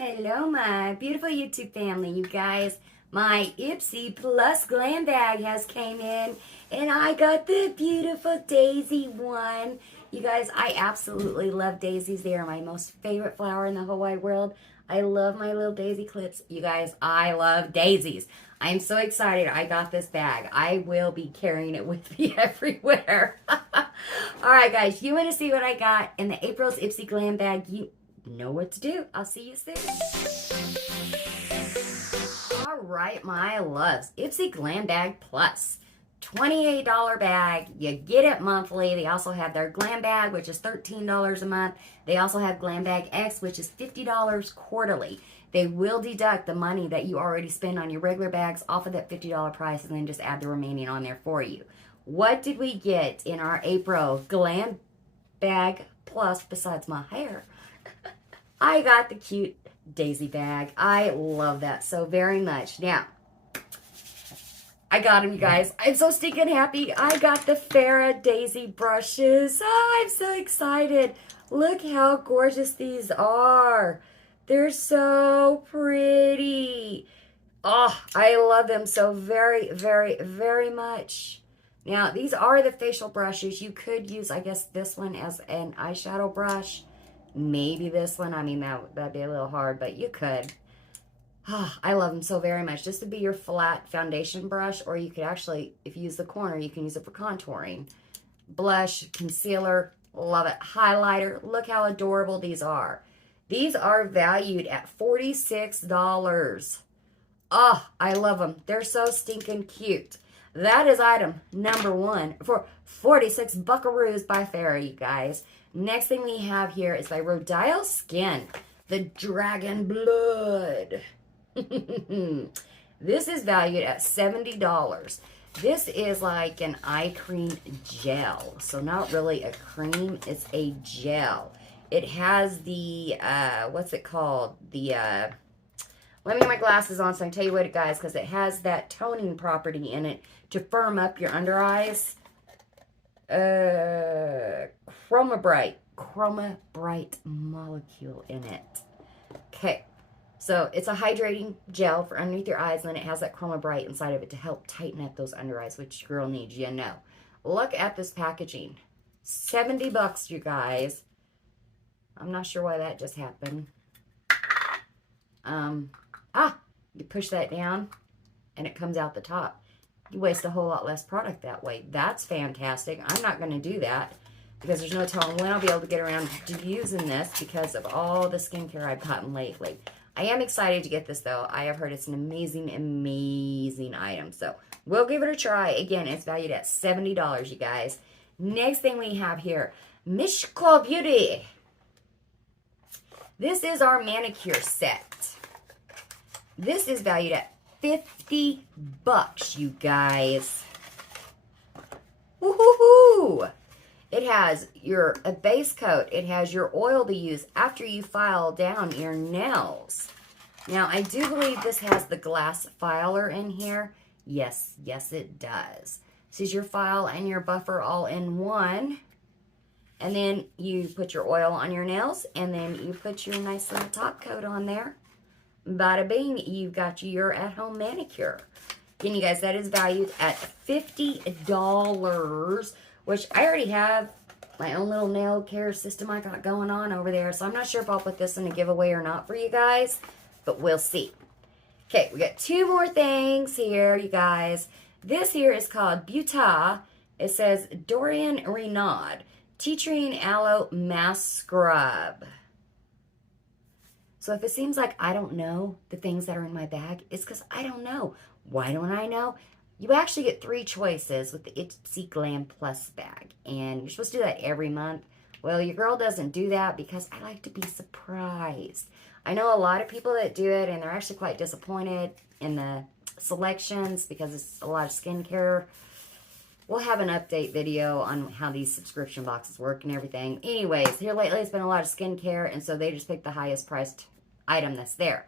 Hello, my beautiful YouTube family. You guys, my Ipsy Plus Glam Bag has came in, and I got the beautiful daisy one. You guys, I absolutely love daisies. They are my most favorite flower in the whole wide world. I love my little daisy clips. You guys, I love daisies. I'm so excited I got this bag. I will be carrying it with me everywhere. All right, guys, you want to see what I got in the April's Ipsy Glam Bag? You know what to do. I'll see you soon. All right, my loves. Ipsy Glam Bag Plus. $28 bag. You get it monthly. They also have their Glam Bag, which is $13 a month. They also have Glam Bag X, which is $50 quarterly. They will deduct the money that you already spend on your regular bags off of that $50 price and then just add the remaining on there for you. What did we get in our April Glam Bag Plus besides my hair? I got the cute daisy bag. I love that so very much. Now, I got them, you guys. I'm so stinking happy. I got the Farrah daisy brushes. Oh, I'm so excited. Look how gorgeous these are. They're so pretty. Oh, I love them so very, very, very much. Now, these are the facial brushes. You could use, I guess, this one as an eyeshadow brush. Maybe this one. I mean, that'd be a little hard, but you could. Oh, I love them so very much. Just to be your flat foundation brush, or you could actually, if you use the corner, you can use it for contouring. Blush, concealer, love it. Highlighter, look how adorable these are. These are valued at $46. Oh, I love them. They're so stinking cute. That is item number one for 46 buckaroos by Farrah, you guys. Next thing we have here is by Rodial Skin, the Dragon Blood. This is valued at $70. This is like an eye cream gel. So not really a cream, it's a gel. It has the, what's it called? The, let me get my glasses on so I can tell you what it, guys, because it has that toning property in it to firm up your under eyes. Chroma Bright molecule in it. Okay, so it's a hydrating gel for underneath your eyes, and then it has that Chroma Bright inside of it to help tighten up those under eyes, which your girl needs, you know. Look at this packaging. 70 bucks, you guys. I'm not sure why that just happened. You push that down, and it comes out the top. You waste a whole lot less product that way. That's fantastic. I'm not going to do that because there's no telling when I'll be able to get around to using this because of all the skincare I've gotten lately. I am excited to get this, though. I have heard it's an amazing, amazing item. So we'll give it a try. Again, it's valued at $70, you guys. Next thing we have here, Mishko Beauty. This is our manicure set. This is valued at 50 bucks, you guys. Woohoo! It has a base coat. It has your oil to use after you file down your nails. Now, I do believe this has the glass filer in here. Yes, it does. This is your file and your buffer all in one. And then you put your oil on your nails, and then you put your nice little top coat on there. Bada bing, you've got your at-home manicure. Again, you guys, that is valued at $50, which I already have my own little nail care system I got going on over there. So I'm not sure if I'll put this in a giveaway or not for you guys, but we'll see. Okay, we got two more things here, you guys. This here is called Buta. It says Dorian Renaud Tea Tree and Aloe Mask Scrub. So if it seems like I don't know the things that are in my bag, it's because I don't know. Why don't I know? You actually get 3 choices with the Ipsy Glam Plus bag. And you're supposed to do that every month. Well, your girl doesn't do that because I like to be surprised. I know a lot of people that do it, and they're actually quite disappointed in the selections because it's a lot of skincare. We'll have an update video on how these subscription boxes work and everything. Anyways, here lately it's been a lot of skincare, and so they just pick the highest priced item that's there.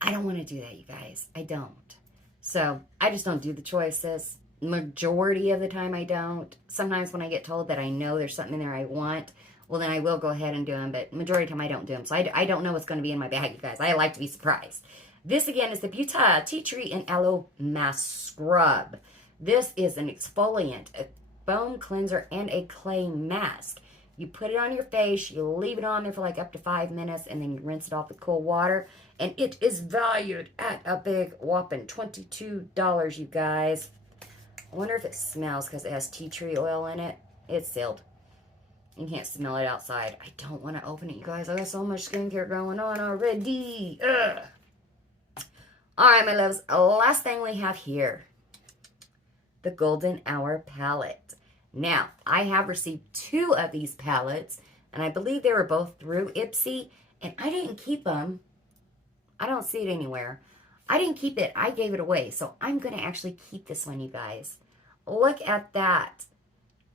I don't want to do that, you guys. I don't. So I just don't do the choices. Majority of the time I don't. Sometimes when I get told that I know there's something in there I want, well, then I will go ahead and do them. But majority of the time, I don't do them. So I don't know what's going to be in my bag, you guys. I like to be surprised. This, again, is the Buta Tea Tree and Aloe Mask Scrub. This is an exfoliant, a foam cleanser, and a clay mask. You put it on your face, you leave it on there for like up to 5 minutes, and then you rinse it off with cold water. And it is valued at a big whopping $22, you guys. I wonder if it smells because it has tea tree oil in it. It's sealed. You can't smell it outside. I don't want to open it, you guys. I got so much skincare going on already. Ugh. All right, my loves. Last thing we have here. The Golden Hour palette. Now, I have received 2 of these palettes, and I believe they were both through Ipsy, and I didn't keep them. I don't see it anywhere. I didn't keep it. I gave it away, so I'm going to actually keep this one, you guys. Look at that.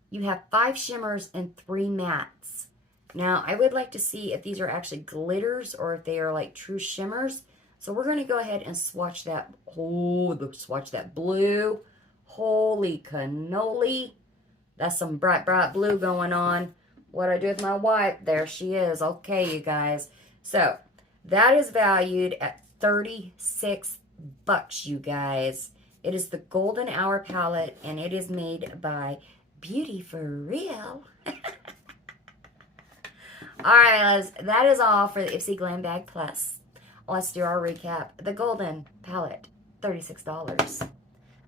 You have 5 shimmers and 3 mattes. Now, I would like to see if these are actually glitters or if they are like true shimmers. So we're going to go ahead and swatch that. Oh, swatch that blue. Holy cannoli. That's some bright, bright blue going on. What I do with my wipe, there she is. Okay, you guys. So, that is valued at $36, you guys. It is the Golden Hour palette, and it is made by Beauty For Real. Alright, guys. That is all for the Ipsy Glam Bag Plus. Let's do our recap. The Golden palette, $36.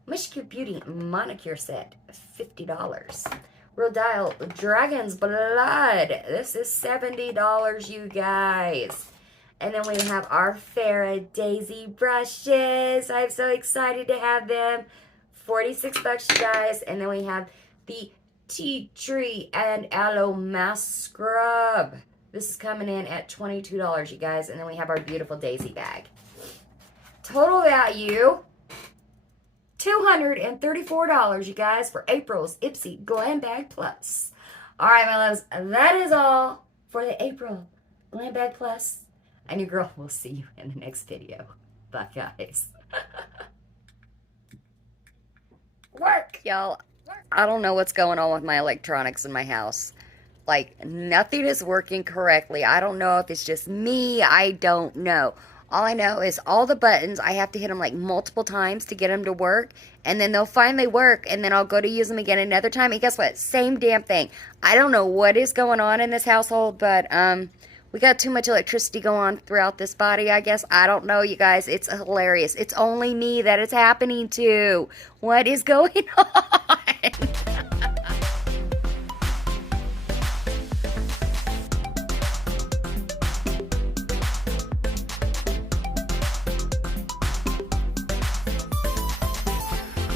Mishcube Beauty Manicure Set, $50. Real Dial Dragon's Blood. This is $70, you guys. And then we have our Farrah Daisy brushes. I'm so excited to have them. $46, you guys. And then we have the Tea Tree and Aloe Mask Scrub. This is coming in at $22, you guys. And then we have our beautiful Daisy bag. Total value, $234, you guys, for April's Ipsy Glam Bag Plus. All right, my loves, that is all for the April Glam Bag Plus. And your girl will see you in the next video. Bye, guys. Work, y'all. I don't know what's going on with my electronics in my house. Like, nothing is working correctly. I don't know if it's just me. I don't know. All I know is all the buttons, I have to hit them like multiple times to get them to work. And then they'll finally work. And then I'll go to use them again another time. And guess what? Same damn thing. I don't know what is going on in this household. But we got too much electricity going on throughout this body, I guess. I don't know, you guys. It's hilarious. It's only me that it's happening to. What is going on?